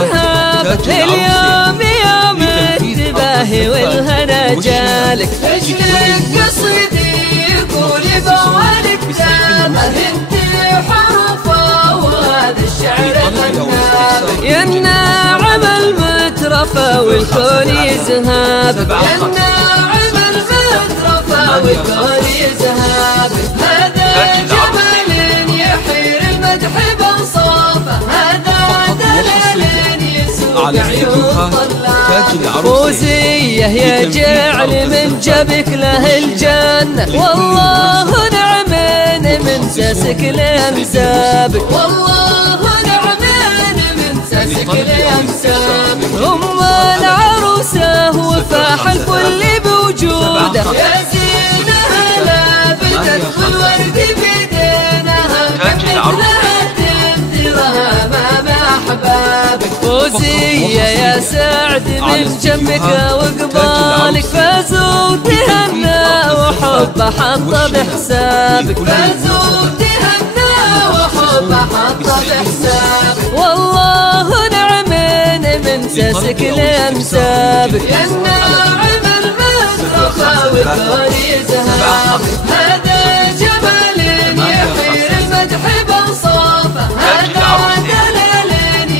يزهب اليوم يوم التباهي والهنا جالك. اجلك قصيدي يقول بوالك دامه انت حرفه وهذا الشعر غنابك. يا الناعم المترفه والكون يزهب، يا الناعم المترفه والكون يزهب. هذا جمال يحير المدح بوصافه، هذا دلال يسوق عيون طلابك. فوزية يا جعل من جبك له الجنة، والله نعمين من ساسك لأنسابك، والله نعمين من ساسك لأنسابك. أم العروسة وفاح الكل بوجوده، يا زينها لابتت بالورد بيدينها، مثلها تنثرها أمام أحبابك. فوزية يا سعد من جنبك وقبالك، فازوا تهنى وحب حط بحسابك، فازوا تهنى وحب حط بحسابك. والله نعمين من ساسك لأنسابك، يا الناعم المترفه والكون يزهب. هذا جمال يحير المدح بوصافه، هذا دلال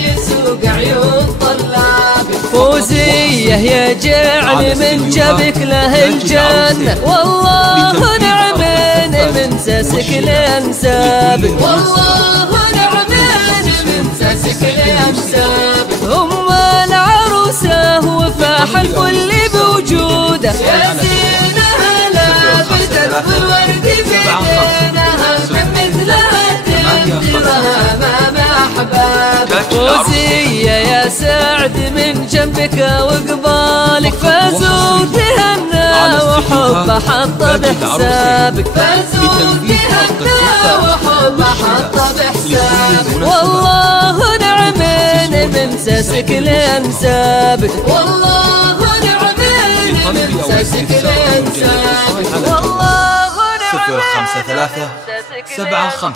يسوق عيون طلابك. فوزية يا جعل من جبك له الجنة، والله نعمين من ساسك لأنسابك، والله نعمين من ساسك لأنسابك. أم العروسة وفاح الكل بوجوده، يا زينها لابتت بالورد بيدينها، مثلها تنثرها أمام أحبابك. فوزية يا سعد من جنبك وقبالك، فازوا تهنى وحب حط بحسابك، فازوا تهنى وحب حط بحسابك. والله نعمين من ساسك لأنسابك، والله نعمين من ساسك لأنسابك، والله نعمين. 053 75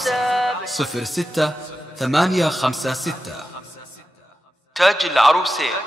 06 856. تاج العروسين.